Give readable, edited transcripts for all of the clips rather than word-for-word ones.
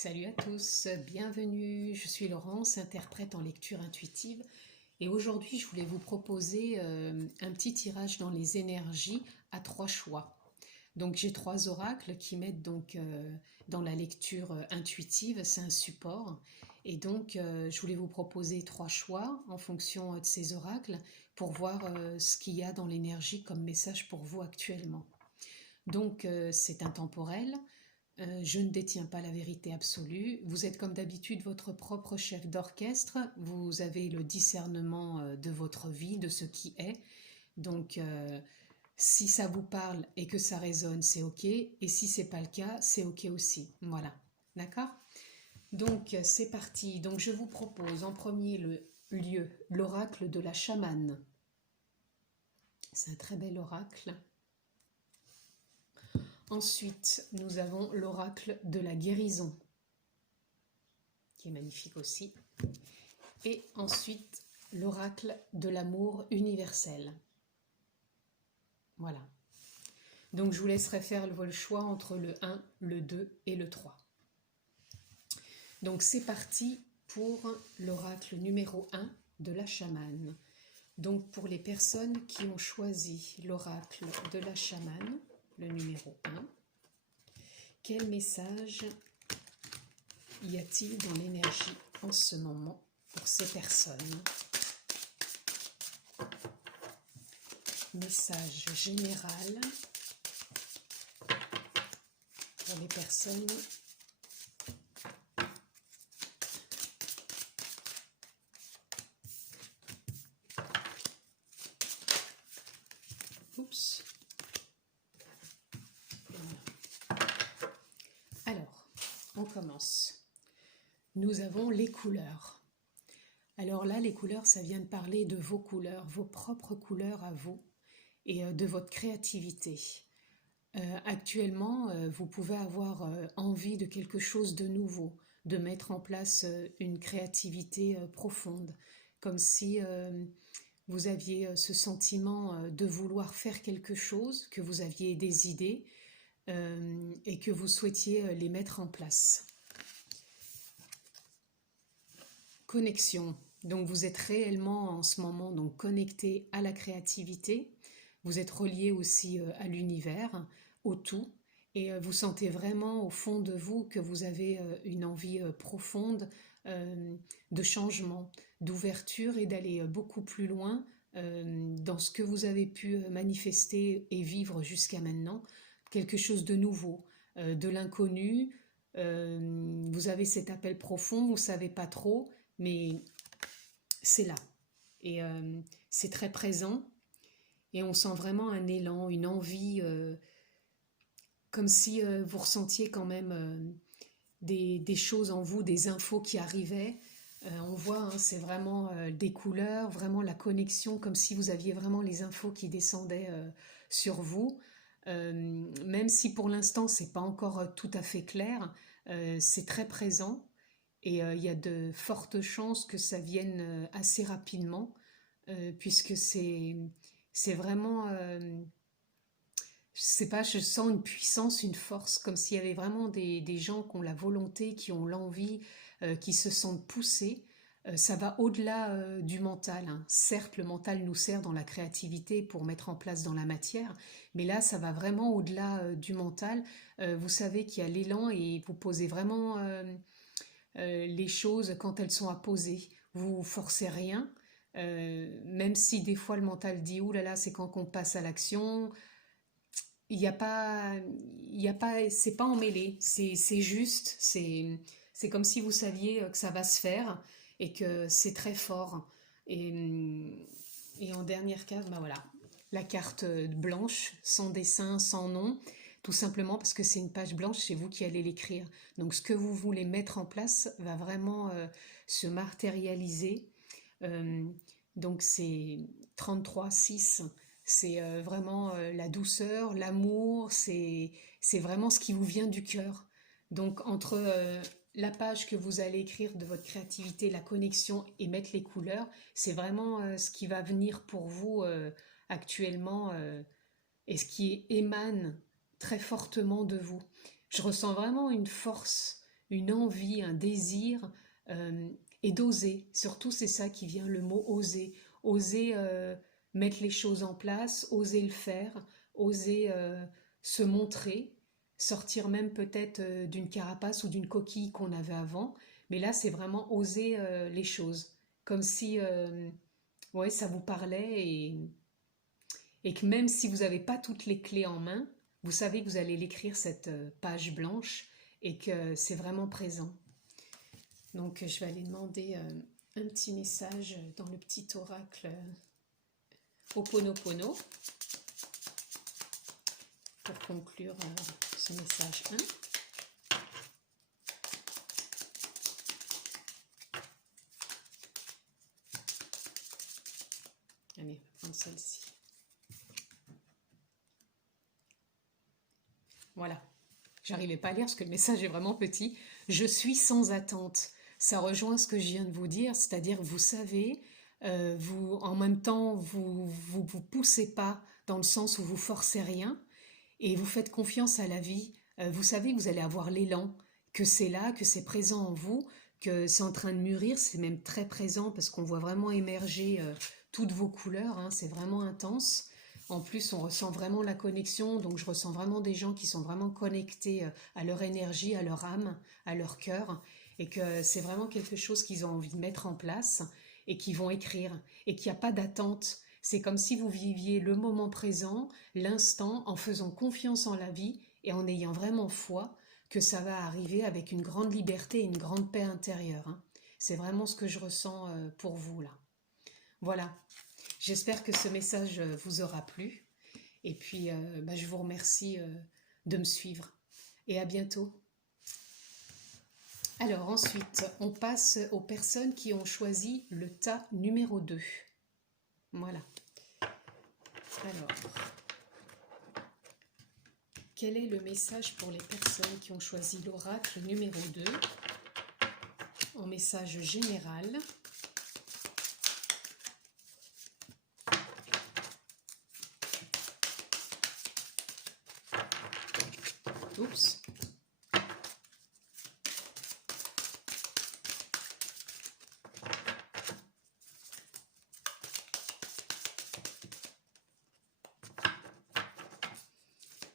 Salut à tous, bienvenue, je suis Laurence, interprète en lecture intuitive et aujourd'hui je voulais vous proposer un petit tirage dans les énergies à 3 choix. Donc j'ai 3 oracles qui m'aident donc dans la lecture intuitive, c'est un support et donc je voulais vous proposer 3 choix en fonction de ces oracles pour voir ce qu'il y a dans l'énergie comme message pour vous actuellement. Donc c'est intemporel. Je ne détiens pas la vérité absolue. Vous êtes comme d'habitude votre propre chef d'orchestre. Vous avez le discernement de votre vie, de ce qui est. Donc, si ça vous parle et que ça résonne, c'est OK. Et si c'est pas le cas, c'est OK aussi. Voilà. D'accord? Donc, c'est parti. Donc, je vous propose en premier lieu l'oracle de la chamane. C'est un très bel oracle. Ensuite, nous avons l'oracle de la guérison, qui est magnifique aussi. Et ensuite, l'oracle de l'amour universel. Voilà. Donc, je vous laisserai faire le choix entre le 1, le 2 et le 3. Donc, c'est parti pour l'oracle numéro 1 de la chamane. Donc, pour les personnes qui ont choisi l'oracle de la chamane, le numéro 1, quel message y a-t-il dans l'énergie en ce moment pour ces personnes? Message général pour les personnes Oups. Alors, on commence. Nous avons les couleurs. Alors là, les couleurs, ça vient de parler de vos couleurs, vos propres couleurs à vous et de votre créativité. Actuellement, vous pouvez avoir envie de quelque chose de nouveau, de mettre en place une créativité profonde, comme si vous aviez ce sentiment de vouloir faire quelque chose, que vous aviez des idées et que vous souhaitiez les mettre en place. Connexion. Donc vous êtes réellement en ce moment donc connecté à la créativité. Vous êtes relié aussi à l'univers, au tout, et vous sentez vraiment au fond de vous que vous avez une envie profonde de changement, d'ouverture et d'aller beaucoup plus loin dans ce que vous avez pu manifester et vivre jusqu'à maintenant, quelque chose de nouveau, de l'inconnu. Vous avez cet appel profond, vous ne savez pas trop, mais c'est là. Et c'est très présent. Et on sent vraiment un élan, une envie, comme si vous ressentiez quand même des choses en vous, des infos qui arrivaient. On voit, hein, c'est vraiment des couleurs, vraiment la connexion, comme si vous aviez vraiment les infos qui descendaient sur vous. Même si pour l'instant, c'est pas encore tout à fait clair, c'est très présent. Et il y a de fortes chances que ça vienne assez rapidement, puisque c'est vraiment, je sais pas, je sens une puissance, une force, comme s'il y avait vraiment des gens qui ont la volonté, qui ont l'envie, qui se sentent poussés. Ça va au-delà du mental, hein. Certes, le mental nous sert dans la créativité pour mettre en place dans la matière, mais là, ça va vraiment au-delà du mental. Vous savez qu'il y a l'élan et vous posez vraiment les choses quand elles sont à poser. Vous forcez rien, même si des fois le mental dit ouh là là, c'est quand qu'on passe à l'action. Il y a pas, c'est pas emmêlé, c'est juste, c'est comme si vous saviez que ça va se faire et que c'est très fort. Et en dernière case, bah voilà, la carte blanche, sans dessin, sans nom, tout simplement parce que c'est une page blanche, c'est vous qui allez l'écrire. Donc ce que vous voulez mettre en place va vraiment se matérialiser. Euh, donc c'est 33-6, c'est vraiment la douceur, l'amour, c'est vraiment ce qui vous vient du cœur. Donc entre la page que vous allez écrire de votre créativité, la connexion et mettre les couleurs, c'est vraiment ce qui va venir pour vous actuellement et ce qui émane très fortement de vous. Je ressens vraiment une force, une envie, un désir, euh, et d'oser. Surtout, c'est ça qui vient, le mot oser. Oser mettre les choses en place, oser le faire, oser se montrer, sortir même peut-être d'une carapace ou d'une coquille qu'on avait avant. Mais là, c'est vraiment oser les choses. Comme si ouais, ça vous parlait et que même si vous n'avez pas toutes les clés en main, vous savez que vous allez l'écrire cette page blanche et que c'est vraiment présent. Donc je vais aller demander un petit message dans le petit oracle Ho'oponopono pour conclure ce message 1. Allez, on va prendre celle-ci. Voilà. J'arrivais pas à lire parce que le message est vraiment petit. Je suis sans attente. Ça rejoint ce que je viens de vous dire, c'est-à-dire vous savez, vous en même temps vous poussez pas dans le sens où vous forcez rien et vous faites confiance à la vie. Vous savez que vous allez avoir l'élan, que c'est là, que c'est présent en vous, que c'est en train de mûrir, c'est même très présent parce qu'on voit vraiment émerger toutes vos couleurs, hein, c'est vraiment intense. En plus, on ressent vraiment la connexion, donc je ressens vraiment des gens qui sont vraiment connectés à leur énergie, à leur âme, à leur cœur, et que c'est vraiment quelque chose qu'ils ont envie de mettre en place et qu'ils vont écrire, et qu'il n'y a pas d'attente. C'est comme si vous viviez le moment présent, l'instant, en faisant confiance en la vie et en ayant vraiment foi que ça va arriver avec une grande liberté et une grande paix intérieure, hein. C'est vraiment ce que je ressens pour vous là. Voilà, j'espère que ce message vous aura plu. Et puis, je vous remercie de me suivre. Et à bientôt. Alors ensuite, on passe aux personnes qui ont choisi le tas numéro 2. Voilà. Alors, quel est le message pour les personnes qui ont choisi l'oracle numéro 2 en message général? Oups.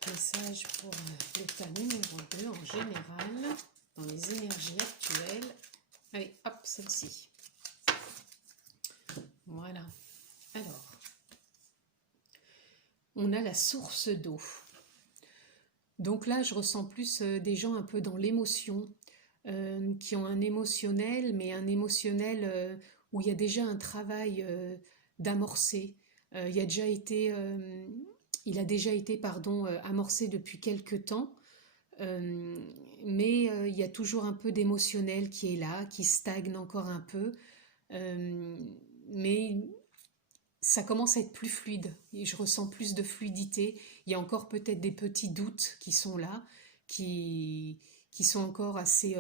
Message pour le tas numéro 2 en général, dans les énergies actuelles. Allez, hop, celle-ci. Voilà. Alors, on a la source d'eau. Donc là, je ressens plus des gens un peu dans l'émotion, qui ont un émotionnel, mais un émotionnel où il y a déjà un travail d'amorcer. Il a déjà été, pardon, amorcé depuis quelque temps, euh, mais il y a toujours un peu d'émotionnel qui est là, qui stagne encore un peu, euh, mais ça commence à être plus fluide et je ressens plus de fluidité. Il y a encore peut-être des petits doutes qui sont là, qui sont encore assez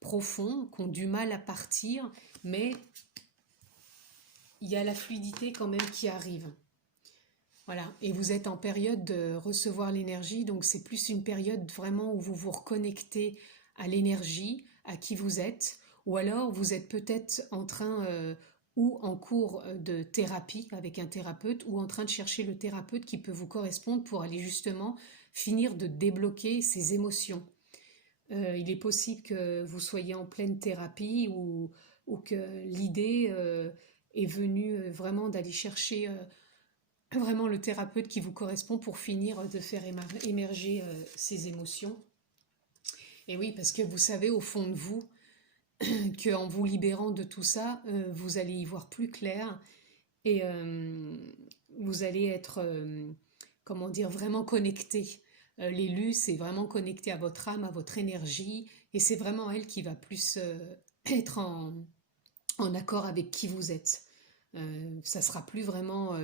profonds, qui ont du mal à partir, mais il y a la fluidité quand même qui arrive. Voilà, et vous êtes en période de recevoir l'énergie, donc c'est plus une période vraiment où vous vous reconnectez à l'énergie, à qui vous êtes, ou alors vous êtes peut-être en train ou en cours de thérapie avec un thérapeute, ou en train de chercher le thérapeute qui peut vous correspondre pour aller justement finir de débloquer ces émotions. Il est possible que vous soyez en pleine thérapie ou que l'idée est venue vraiment d'aller chercher vraiment le thérapeute qui vous correspond pour finir de faire émerger ces émotions. Et oui, parce que vous savez au fond de vous qu'en vous libérant de tout ça, vous allez y voir plus clair et vous allez être, comment dire, vraiment connecté. L'élu, c'est vraiment connecté à votre âme, à votre énergie, et c'est vraiment elle qui va plus être en accord avec qui vous êtes. Ça sera plus vraiment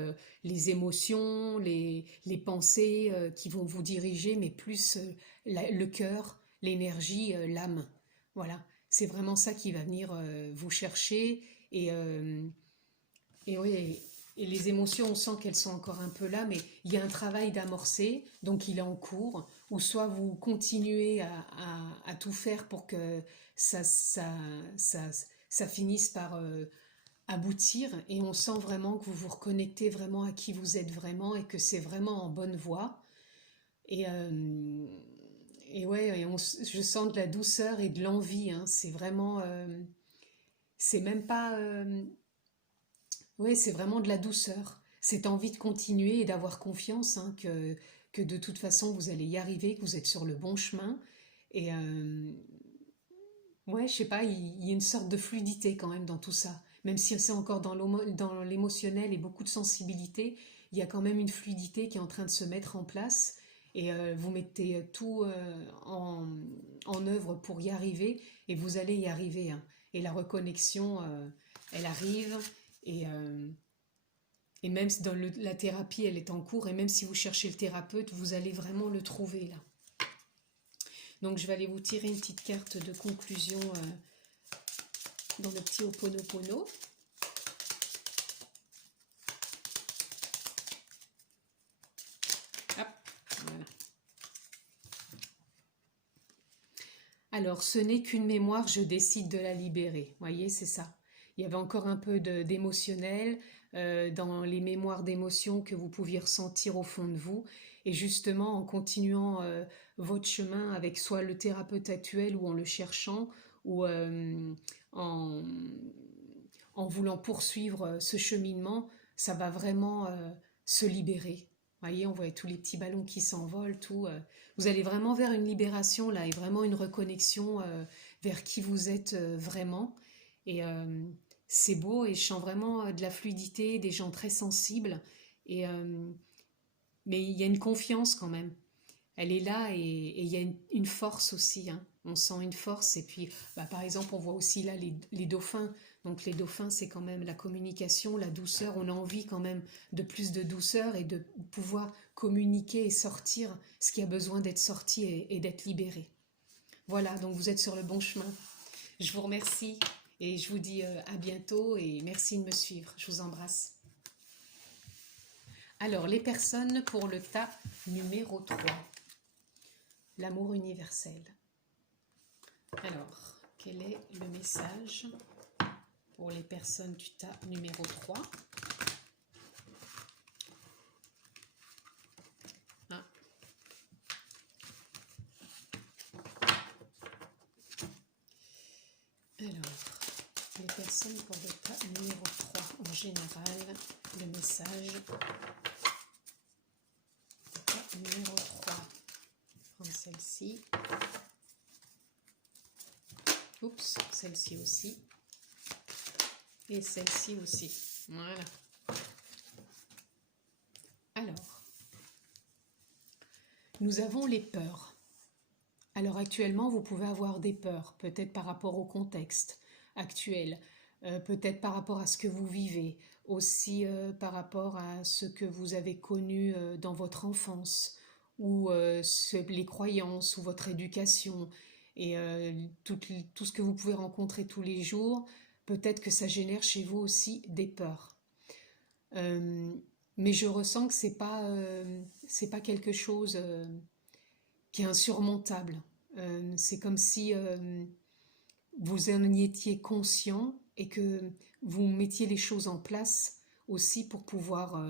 les émotions, les pensées qui vont vous diriger, mais plus le cœur, l'énergie, l'âme. Voilà, c'est vraiment ça qui va venir vous chercher et oui, et les émotions, on sent qu'elles sont encore un peu là, mais il y a un travail d'amorcer, donc il est en cours, ou soit vous continuez à tout faire pour que ça, ça, ça, ça finisse par aboutir, et on sent vraiment que vous vous reconnectez vraiment à qui vous êtes vraiment, et que c'est vraiment en bonne voie. Et, ouais, je sens de la douceur et de l'envie, hein, c'est vraiment, c'est même pas, ouais, c'est vraiment de la douceur. Cette envie de continuer et d'avoir confiance, hein, que de toute façon vous allez y arriver, que vous êtes sur le bon chemin. Et ouais, je sais pas, il y a une sorte de fluidité quand même dans tout ça. Même si c'est encore dans l'émotionnel et beaucoup de sensibilité, il y a quand même une fluidité qui est en train de se mettre en place. Et vous mettez tout en œuvre pour y arriver, et vous allez y arriver, hein. Et la reconnexion, elle arrive. Et, et même si la thérapie, elle est en cours, et même si vous cherchez le thérapeute, vous allez vraiment le trouver là. Donc je vais aller vous tirer une petite carte de conclusion dans le petit Ho'oponopono. Hop, voilà. Alors, ce n'est qu'une mémoire, je décide de la libérer. Vous voyez, c'est ça. Il y avait encore un peu d'émotionnel dans les mémoires d'émotions que vous pouviez ressentir au fond de vous. Et justement, en continuant votre chemin avec soit le thérapeute actuel, ou en le cherchant, ou en, en voulant poursuivre ce cheminement, ça va vraiment se libérer. Vous voyez, on voit tous les petits ballons qui s'envolent, tout. Vous allez vraiment vers une libération là, et vraiment une reconnexion vers qui vous êtes vraiment. Et c'est beau, et je sens vraiment de la fluidité, des gens très sensibles. Et, mais il y a une confiance quand même. Elle est là, et il y a une force aussi, hein. On sent une force. Et puis, bah, par exemple, on voit aussi là les dauphins. Donc les dauphins, c'est quand même la communication, la douceur. On a envie quand même de plus de douceur, et de pouvoir communiquer et sortir ce qui a besoin d'être sorti, et d'être libéré. Voilà, donc vous êtes sur le bon chemin. Je vous remercie, et je vous dis à bientôt, et merci de me suivre. Je vous embrasse. Alors, les personnes pour le tas numéro 3. L'amour universel. Alors, quel est le message pour les personnes du tas numéro 3? Ah. Alors, les personnes pour le tas numéro 3 en général, le message du tas numéro 3. Prendre celle-ci. Oups, celle-ci aussi. Et celle-ci aussi. Voilà. Alors, nous avons les peurs. Alors actuellement, vous pouvez avoir des peurs, peut-être par rapport au contexte actuel, peut-être par rapport à ce que vous vivez, aussi par rapport à ce que vous avez connu dans votre enfance, ou les croyances, ou votre éducation, et tout ce que vous pouvez rencontrer tous les jours. Peut-être que ça génère chez vous aussi des peurs. Mais je ressens que c'est pas quelque chose qui est insurmontable. C'est comme si vous en étiez conscient, et que vous mettiez les choses en place aussi pour pouvoir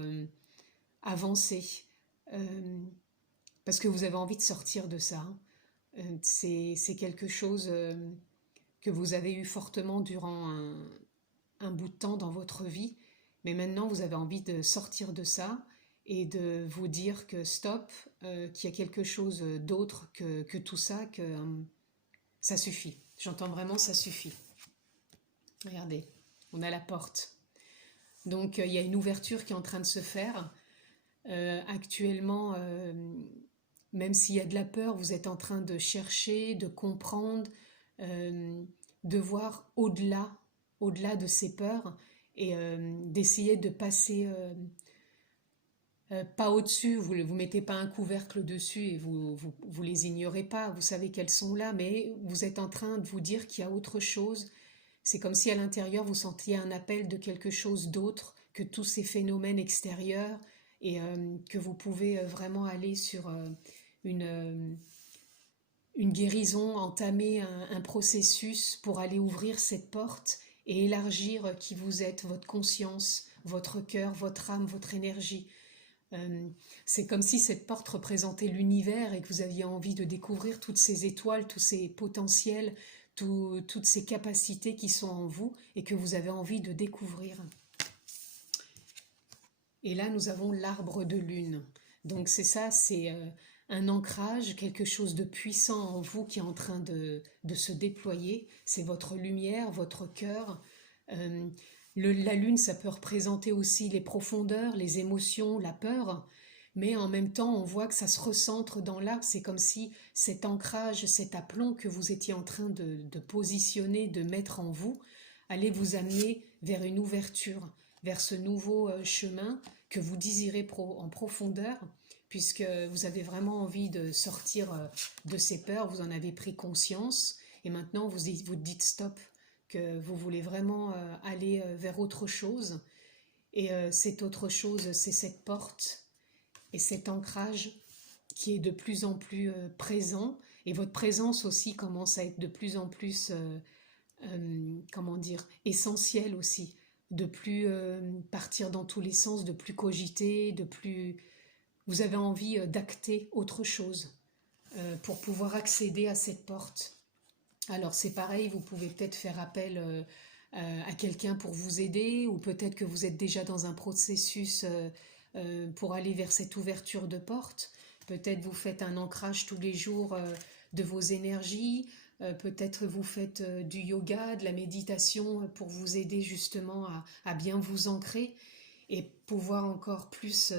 avancer. Euh, Parce que vous avez envie de sortir de ça. C'est quelque chose que vous avez eu fortement durant un bout de temps dans votre vie, mais maintenant vous avez envie de sortir de ça, et de vous dire que stop, qu'il y a quelque chose d'autre que tout ça, que ça suffit. J'entends vraiment ça suffit. Regardez, on a la porte. Donc il y a une ouverture qui est en train de se faire. Actuellement, même s'il y a de la peur, vous êtes en train de chercher, de comprendre, de voir au-delà de ces peurs, et d'essayer de passer pas au-dessus. Vous ne mettez pas un couvercle dessus, et vous les ignorez pas, vous savez qu'elles sont là, mais vous êtes en train de vous dire qu'il y a autre chose. C'est comme si à l'intérieur vous sentiez un appel de quelque chose d'autre que tous ces phénomènes extérieurs et que vous pouvez vraiment aller sur une, une guérison, entamer un processus pour aller ouvrir cette porte et élargir qui vous êtes, votre conscience, votre cœur, votre âme, votre énergie. C'est comme si cette porte représentait l'univers et que vous aviez envie de découvrir toutes ces étoiles, tous ces potentiels, toutes ces capacités qui sont en vous et que vous avez envie de découvrir. Et là, nous avons l'arbre de lune. Donc c'est ça, c'est un ancrage, quelque chose de puissant en vous qui est en train de se déployer. C'est votre lumière, votre cœur. Euh, la lune, ça peut représenter aussi les profondeurs, les émotions, la peur. Mais en même temps, on voit que ça se recentre dans l'arbre. C'est comme si cet ancrage, cet aplomb que vous étiez en train de positionner, de mettre en vous, allait vous amener vers une ouverture, vers ce nouveau chemin que vous désirez en profondeur, puisque vous avez vraiment envie de sortir de ces peurs, vous en avez pris conscience, et maintenant vous dites stop, que vous voulez vraiment aller vers autre chose, et cette autre chose, c'est cette porte, et cet ancrage qui est de plus en plus présent, et votre présence aussi commence à être de plus en plus, comment dire, essentielle aussi, de plus partir dans tous les sens, de plus cogiter, de plus... Vous avez envie d'acter autre chose pour pouvoir accéder à cette porte. Alors c'est pareil, vous pouvez peut-être faire appel à quelqu'un pour vous aider, ou peut-être que vous êtes déjà dans un processus pour aller vers cette ouverture de porte. Peut-être vous faites un ancrage tous les jours de vos énergies, peut-être vous faites du yoga, de la méditation pour vous aider justement à bien vous ancrer et pouvoir encore plus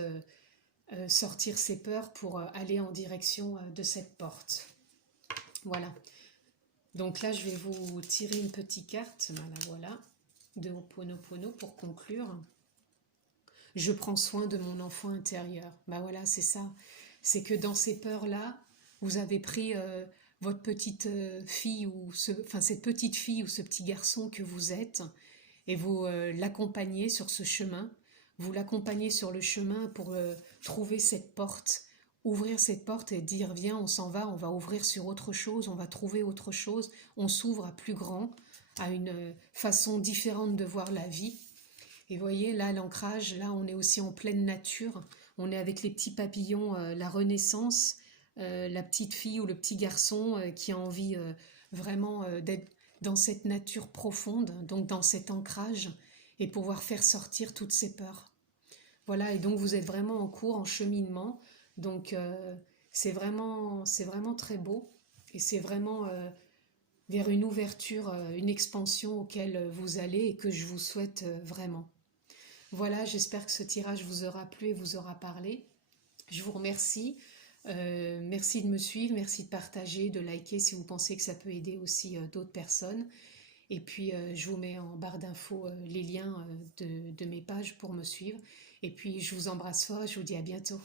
sortir ses peurs pour aller en direction de cette porte. Voilà. Donc là, je vais vous tirer une petite carte, voilà, de Ho'oponopono pour conclure. Je prends soin de mon enfant intérieur. Ben voilà, c'est ça. C'est que dans ces peurs-là, vous avez pris votre petite fille cette petite fille ou ce petit garçon que vous êtes et vous l'accompagnez sur ce chemin. Vous l'accompagnez sur le chemin pour trouver cette porte, ouvrir cette porte et dire viens, on s'en va, on va ouvrir sur autre chose, on va trouver autre chose, on s'ouvre à plus grand, à une façon différente de voir la vie. Et vous voyez, là, l'ancrage, là, on est aussi en pleine nature. On est avec les petits papillons, la renaissance, la petite fille ou le petit garçon qui a envie vraiment d'être dans cette nature profonde, donc dans cet ancrage, et pouvoir faire sortir toutes ces peurs. Voilà, et donc vous êtes vraiment en cours, en cheminement. Donc c'est vraiment très beau, et c'est vraiment vers une ouverture, une expansion auquel vous allez et que je vous souhaite vraiment. Voilà, j'espère que ce tirage vous aura plu et vous aura parlé. Je vous remercie. Merci de me suivre, merci de partager, de liker si vous pensez que ça peut aider aussi d'autres personnes. Et puis, je vous mets en barre d'infos les liens de mes pages pour me suivre. Et puis, je vous embrasse fort et je vous dis à bientôt.